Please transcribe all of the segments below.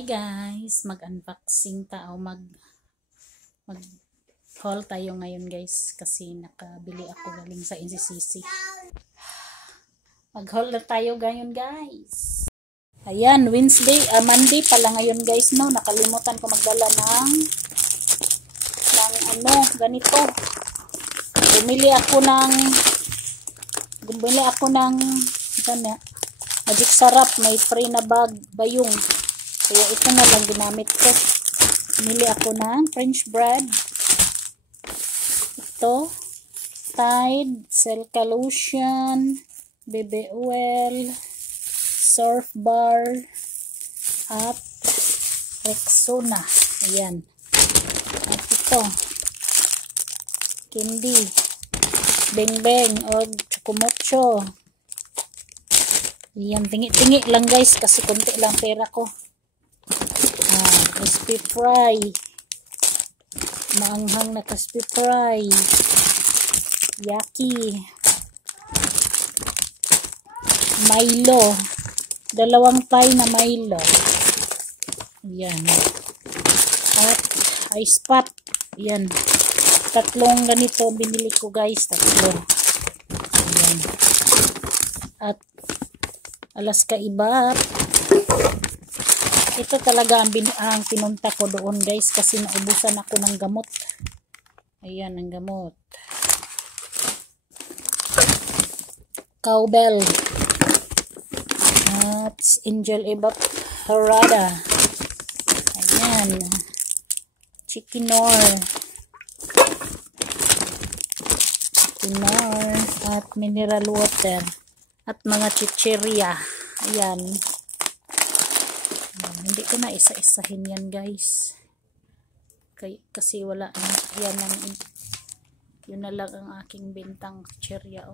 Hi guys, mag-unboxing tao, mag-haul tayo ngayon guys kasi nakabili ako galing sa NCCC. Mag-haul na tayo ngayon guys. Ayan, Monday pala ngayon guys, no. Nakalimutan ko magdala ng ganito. Bumili ako ng Magic Sarap, may free na bag, bayong. Kaya ito na lang ginamit ko. Bumili ako ng French bread. Ito, Tide, Silka Lotion, BB oil, Surf Bar, at Rexona. Ayan. At ito, candy, Beng Beng, o Chocomocho. Ayan, tingi-tingi lang guys kasi konti lang pera ko. Crispy fry. Maanghang na crispy fry. Yaki. Milo. 2 tay na Milo. Ayan. At ice pop. Ayan. 3 ganito binili ko guys. 3. Ayan. At Alaska Ibat. Ito talaga ang pinunta ko doon guys kasi naubusan ako ng gamot. Ayan ang gamot. Cowbell. At Angel Ibat Harada. Ayan. Chickenor. At mineral water. At mga chicheria. Ayan. Hindi ko na isa-isahin yan guys. Kasi wala na. Yun na lang ang aking bintang chicheria.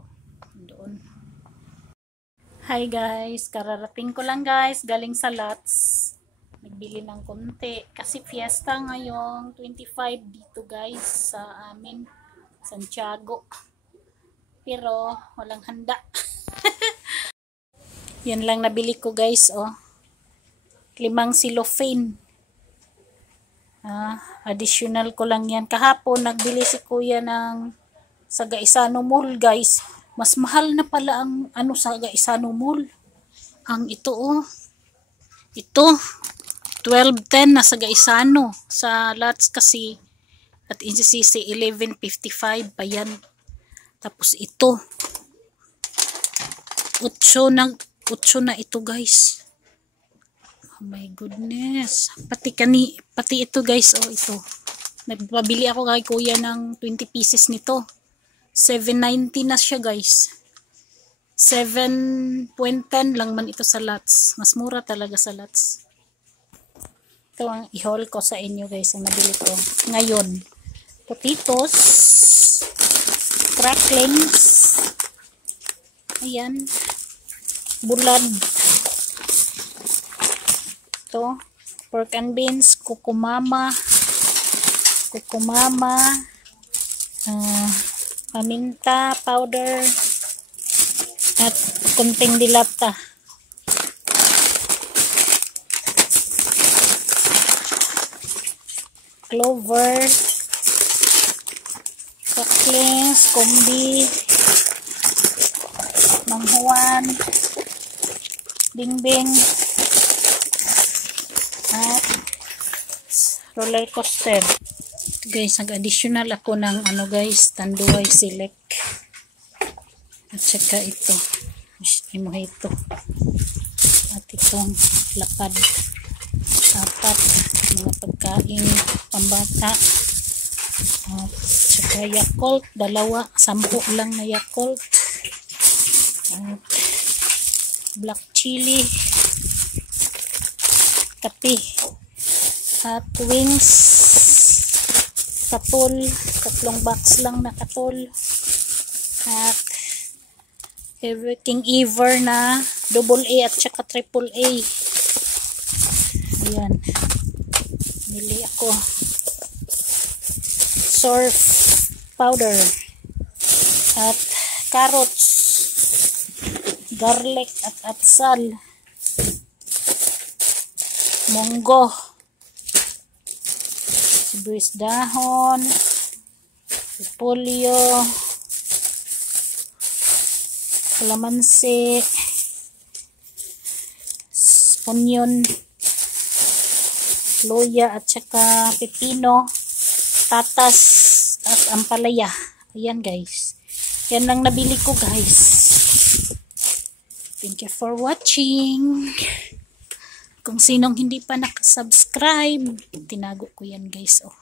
Doon. Hi guys. Kararating ko lang guys. Galing sa Lots. Nagbili ng konti. Kasi fiesta ngayong 25 dito guys. Sa amin. Santiago. Pero walang handa. Yan lang nabili ko guys, 5 cellophane. Additional ko lang yan. Kahapon nagbili si kuya ng sa Gaisano Mall guys. Mas mahal na pala ang sa Gaisano Mall. Ang ito Ito 12.10 na sa Gaisano. Sa Lots kasi at NCCC 11.55 pa yan. Tapos ito 8 na ito guys. Oh my goodness. Pati ito guys. Ito. Nagpabili ako kay kuya ng 20 pieces nito. 7.90 na siya guys. 7.10 lang man ito sa Lots. Mas mura talaga sa Lots. Ito ang i-haul ko sa inyo guys. Ang nabili ko ngayon. Potatoes. Cracklings. Ayan. Bulad. Ito. Pork and beans. Kukumama. Paminta powder. At kunting dilata. Clover. Cracklings. Kombi. Manghuan. Bingbing. At roller coaster. Guys, nag-additional ako ng guys, Tanduay Select. At saka ito. Mojito. At itong lapad. 4 mga pagkain pambata. At saka Yakult, 2, 10 lang na Yakult. At black chili, kape, at wings, katol, 3 box lang na katol, at everything ever na AA at saka AAA. Ayan, bili ako surf powder at carrots, garlic at atsal, munggo, sibuyas dahon, repolyo, kalamansi, onion, luya at saka pepino, tatas at ampalaya. Ayan guys. Yan lang nabili ko guys. Thank you for watching. Kung sinong hindi pa nakasubscribe, tinago ko yan guys. Oh.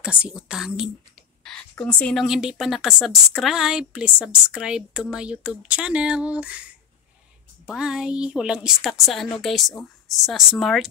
Kasi utangin. Kung sinong hindi pa nakasubscribe, please subscribe to my YouTube channel. Bye. Walang stock sa ano guys, oh, sa Smart.